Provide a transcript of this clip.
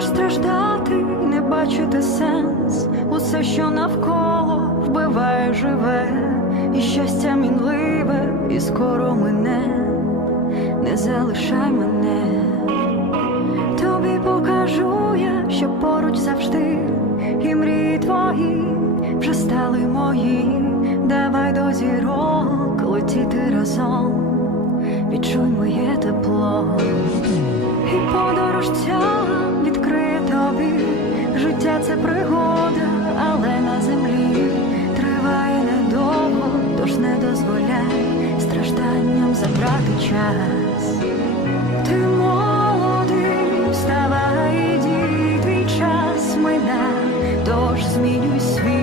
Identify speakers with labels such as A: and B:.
A: хочеш страждати, не бачити сенс, усе, що навколо вбиває живе, і щастя мінливе, і скоро мине, не залишай мене, тобі покажу я, що поруч завжди, і мрії твої вже стали мої. Давай до зірок летіти разом, відчуй моє тепло. І подорож ця це пригода, але на землі триває недовго, тож не дозволяй стражданням забрати час. Ти молодий, вставай, іди, твій час мине, тож змінюй світ.